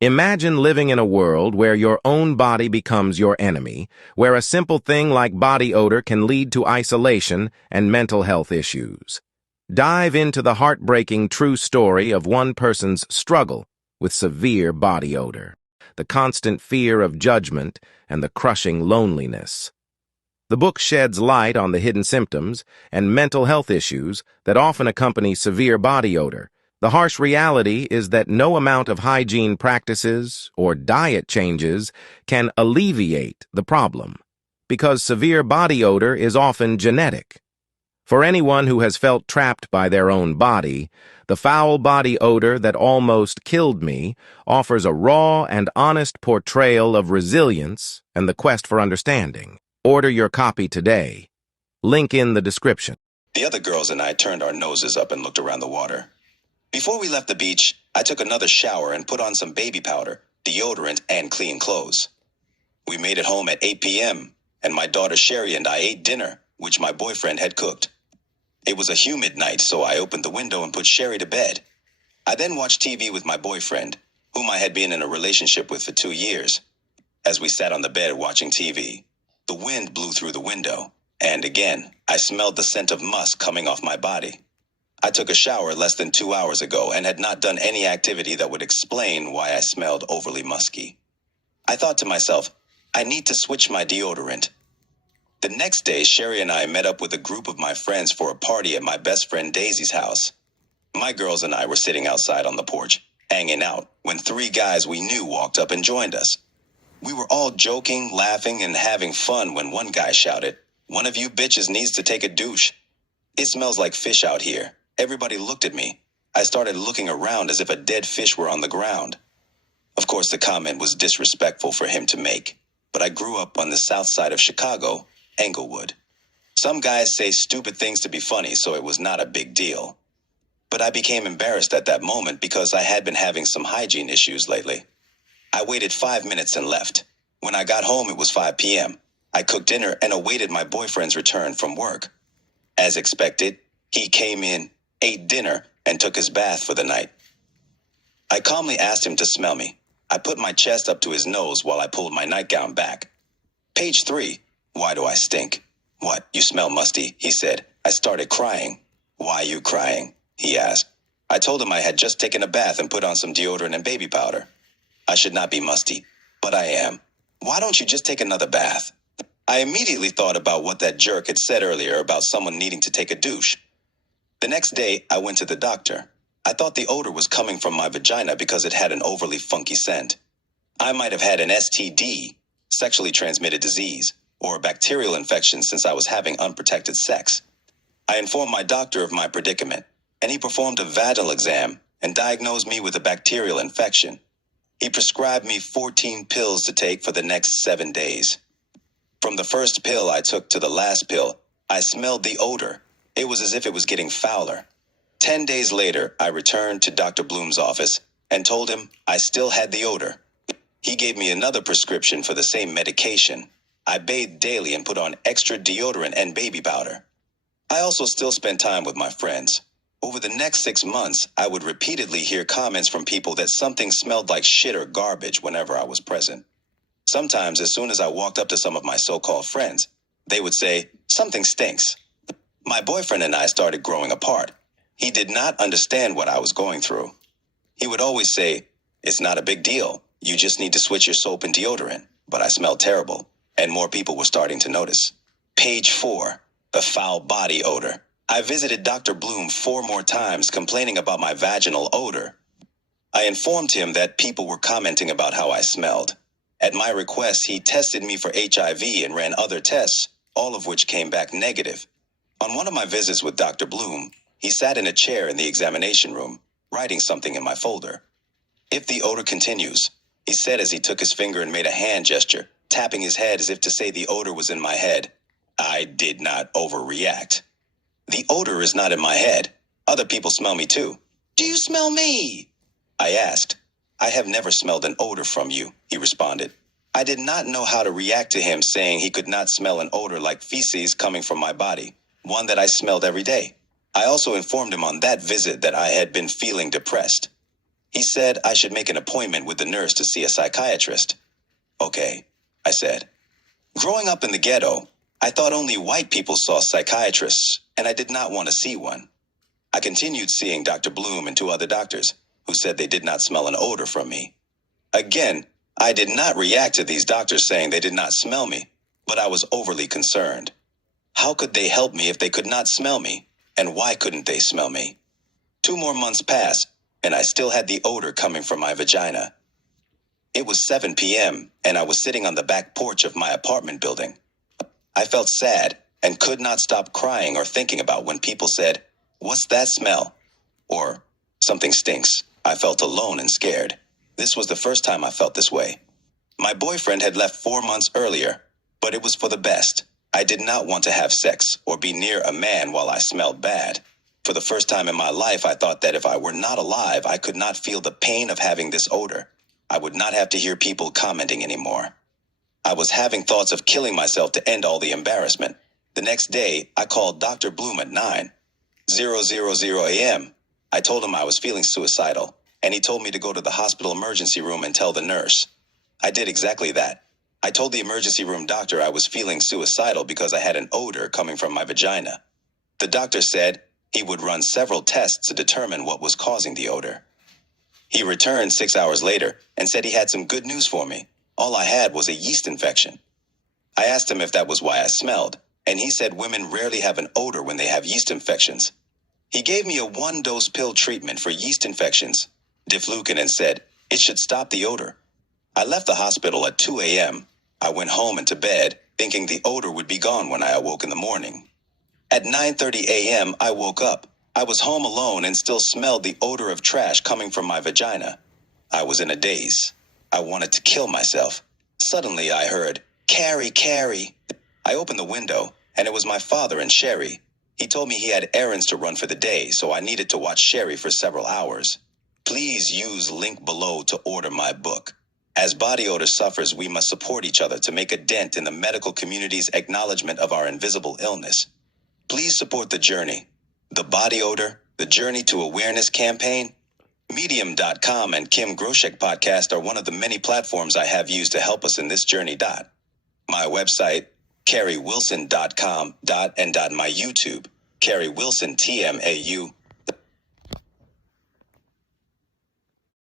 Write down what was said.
Imagine living in a world where your own body becomes your enemy, where a simple thing like body odor can lead to isolation and mental health issues. Dive into the heartbreaking true story of one person's struggle with severe body odor, the constant fear of judgment, and the crushing loneliness. The book sheds light on the hidden symptoms and mental health issues that often accompany severe body odor. The harsh reality is that no amount of hygiene practices or diet changes can alleviate the problem, because severe body odor is often genetic. For anyone who has felt trapped by their own body, the foul body odor that almost killed me offers a raw and honest portrayal of resilience and the quest for understanding. Order your copy today. Link in the description. The other girls and I turned our noses up and looked around the water. Before we left the beach, I took another shower and put on some baby powder, deodorant, and clean clothes. We made it home at 8 p.m., and my daughter Sherry and I ate dinner, which my boyfriend had cooked. It was a humid night, so I opened the window and put Sherry to bed. I then watched TV with my boyfriend, whom I had been in a relationship with for 2 years. As we sat on the bed watching TV, the wind blew through the window, and again, I smelled the scent of musk coming off my body. I took a shower less than 2 hours ago and had not done any activity that would explain why I smelled overly musky. I thought to myself, I need to switch my deodorant. The next day, Sherry and I met up with a group of my friends for a party at my best friend Daisy's house. My girls and I were sitting outside on the porch, hanging out, when 3 guys we knew walked up and joined us. We were all joking, laughing, and having fun when one guy shouted, "One of you bitches needs to take a douche. It smells like fish out here." Everybody looked at me. I started looking around as if a dead fish were on the ground. Of course, the comment was disrespectful for him to make, but I grew up on the south side of Chicago, Englewood. Some guys say stupid things to be funny, so it was not a big deal. But I became embarrassed at that moment because I had been having some hygiene issues lately. I waited 5 minutes and left. When I got home, it was 5 p.m. I cooked dinner and awaited my boyfriend's return from work. As expected, he came in, ate dinner, and took his bath for the night. I calmly asked him to smell me. I put my chest up to his nose while I pulled my nightgown back. Page 3. Why do I stink? What, you smell musty, he said. I started crying. Why you crying? He asked. I told him I had just taken a bath and put on some deodorant and baby powder. I should not be musty, but I am. Why don't you just take another bath? I immediately thought about what that jerk had said earlier about someone needing to take a douche. The next day, I went to the doctor. I thought the odor was coming from my vagina because it had an overly funky scent. I might have had an STD, sexually transmitted disease, or a bacterial infection since I was having unprotected sex. I informed my doctor of my predicament, and he performed a vaginal exam and diagnosed me with a bacterial infection. He prescribed me 14 pills to take for the next 7 days. From the first pill I took to the last pill, I smelled the odor. It was as if it was getting fouler. 10 days later, I returned to Dr. Bloom's office and told him I still had the odor. He gave me another prescription for the same medication. I bathed daily and put on extra deodorant and baby powder. I also still spent time with my friends. Over the next 6 months, I would repeatedly hear comments from people that something smelled like shit or garbage whenever I was present. Sometimes, as soon as I walked up to some of my so-called friends, they would say, "Something stinks." My boyfriend and I started growing apart. He did not understand what I was going through. He would always say, "It's not a big deal. You just need to switch your soap and deodorant." But I smelled terrible, and more people were starting to notice. Page 4. The foul body odor. I visited Dr. Bloom 4 more times complaining about my vaginal odor. I informed him that people were commenting about how I smelled. At my request, he tested me for HIV and ran other tests, all of which came back negative. On one of my visits with Dr. Bloom, he sat in a chair in the examination room, writing something in my folder. "If the odor continues," he said as he took his finger and made a hand gesture, tapping his head as if to say the odor was in my head. I did not overreact. "The odor is not in my head. Other people smell me too." "Do you smell me?" I asked. "I have never smelled an odor from you," he responded. I did not know how to react to him saying he could not smell an odor like feces coming from my body, one that I smelled every day. I also informed him on that visit that I had been feeling depressed. He said I should make an appointment with the nurse to see a psychiatrist. Okay, I said. Growing up in the ghetto, I thought only white people saw psychiatrists, and I did not want to see one. I continued seeing Dr. Bloom and two other doctors, who said they did not smell an odor from me. Again, I did not react to these doctors saying they did not smell me, but I was overly concerned. How could they help me if they could not smell me? And why couldn't they smell me? 2 more months passed, and I still had the odor coming from my vagina. It was 7 p.m., and I was sitting on the back porch of my apartment building. I felt sad and could not stop crying or thinking about when people said, "What's that smell?" or "Something stinks." I felt alone and scared. This was the first time I felt this way. My boyfriend had left 4 months earlier, but it was for the best. I did not want to have sex or be near a man while I smelled bad. For the first time in my life, I thought that if I were not alive, I could not feel the pain of having this odor. I would not have to hear people commenting anymore. I was having thoughts of killing myself to end all the embarrassment. The next day, I called Dr. Bloom at 9:00 a.m. I told him I was feeling suicidal, and he told me to go to the hospital emergency room and tell the nurse. I did exactly that. I told the emergency room doctor I was feeling suicidal because I had an odor coming from my vagina. The doctor said he would run several tests to determine what was causing the odor. He returned 6 hours later and said he had some good news for me. All I had was a yeast infection. I asked him if that was why I smelled, and he said women rarely have an odor when they have yeast infections. He gave me a 1-dose pill treatment for yeast infections, Diflucan, and said it should stop the odor. I left the hospital at 2 a.m. I went home and to bed, thinking the odor would be gone when I awoke in the morning. At 9:30 a.m., I woke up. I was home alone and still smelled the odor of trash coming from my vagina. I was in a daze. I wanted to kill myself. Suddenly I heard, "Carrie, Carrie." I opened the window, and it was my father and Sherry. He told me he had errands to run for the day, so I needed to watch Sherry for several hours. Please use link below to order my book. As body odor sufferers, we must support each other to make a dent in the medical community's acknowledgement of our invisible illness. Please support the journey. The Body Odor, the Journey to Awareness campaign. Medium.com and Kim Groshek podcast are one of the many platforms I have used to help us in this journey. My website, carriewilson.com. And my YouTube, Carrie Wilson TMAU.